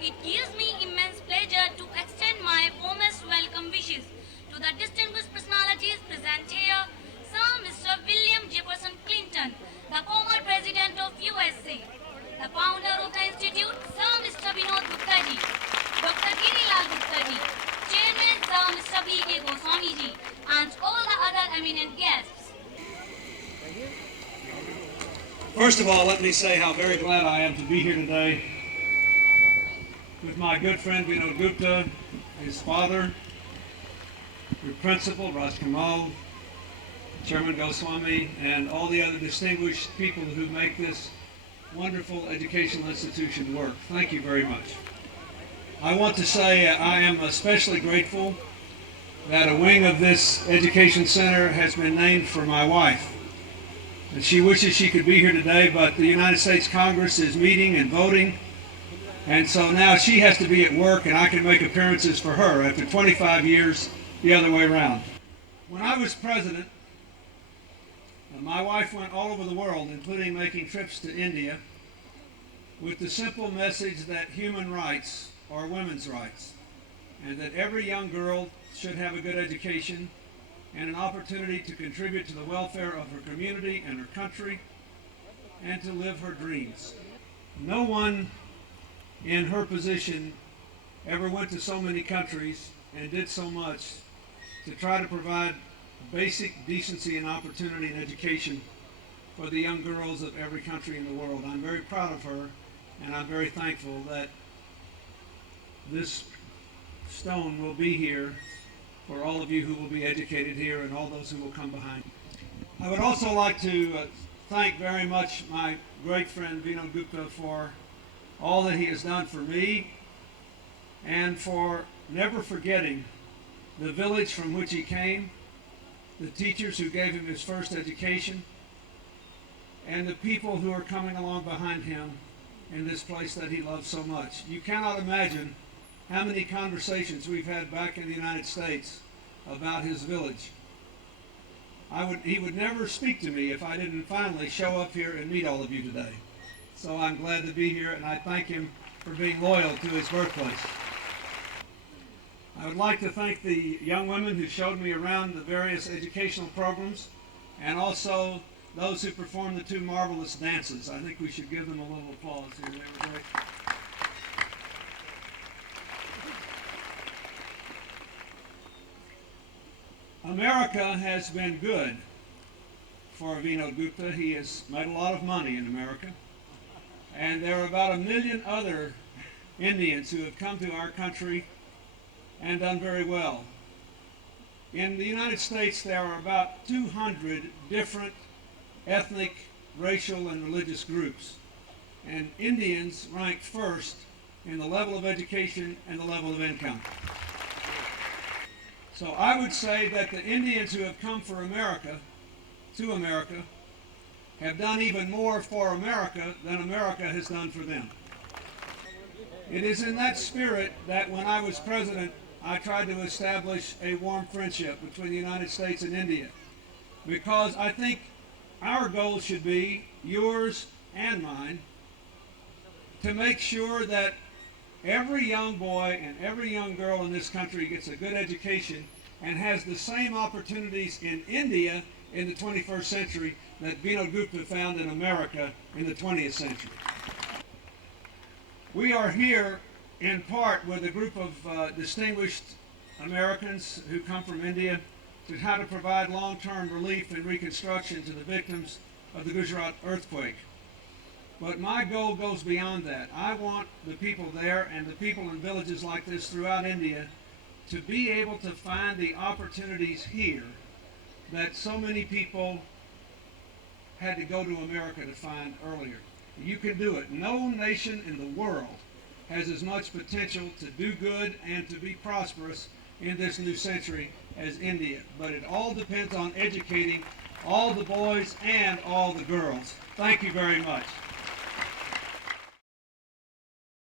It gives me immense pleasure to extend my warmest welcome wishes to the distinguished personalities present here, Sir Mr. William Jefferson Clinton, the former President of USA, the founder of the Institute, Sir Mr. Vinod Gupta ji, Dr. Girilal Gupta ji, Chairman Sir Mr. B.K. Goswami ji, and all the other eminent guests. First of all, let me say how very glad I am to be here today with my good friend Vinod Gupta, his father, your principal, Raj, Chairman Goswami, and all the other distinguished people who make this wonderful educational institution work. Thank you very much. I want to say I am especially grateful that a wing of this education center has been named for my wife. And she wishes she could be here today, but the United States Congress is meeting and voting, and so now she has to be at work and I can make appearances for her after 25 years the other way around. When I was president, my wife went all over the world, including making trips to India, with the simple message that human rights are women's rights, and that every young girl should have a good education and an opportunity to contribute to the welfare of her community and her country, and to live her dreams. No one in her position ever went to so many countries and did so much to try to provide basic decency and opportunity and education for the young girls of every country in the world. I'm very proud of her, and I'm very thankful that this stone will be here for all of you who will be educated here and all those who will come behind. I would also like to thank very much my great friend Vinod Gupta for all that he has done for me and for never forgetting the village from which he came, the teachers who gave him his first education, and the people who are coming along behind him in this place that he loves so much. You cannot imagine how many conversations we've had back in the United States about his village. He would never speak to me if I didn't finally show up here and meet all of you today. So I'm glad to be here, and I thank him for being loyal to his birthplace. I would like to thank the young women who showed me around the various educational programs, and also those who performed the two marvelous dances. I think we should give them a little applause here. They were great. America has been good for Vinod Gupta. He has made a lot of money in America. And there are about 1 million other Indians who have come to our country and done very well. In the United States, there are about 200 different ethnic, racial, and religious groups. And Indians rank first in the level of education and the level of income. So I would say that the Indians who have come for America, to America, have done even more for America than America has done for them. It is in that spirit that when I was president, I tried to establish a warm friendship between the United States and India, because I think our goal should be, yours and mine, to make sure that every young boy and every young girl in this country gets a good education and has the same opportunities in India in the 21st century that Vinod Gupta found in America in the 20th century. We are here in part with a group of distinguished Americans who come from India to how to provide long-term relief and reconstruction to the victims of the Gujarat earthquake. But my goal goes beyond that. I want the people there and the people in villages like this throughout India to be able to find the opportunities here that so many people had to go to America to find earlier. You can do it. No nation in the world has as much potential to do good and to be prosperous in this new century as India. But it all depends on educating all the boys and all the girls. Thank you very much.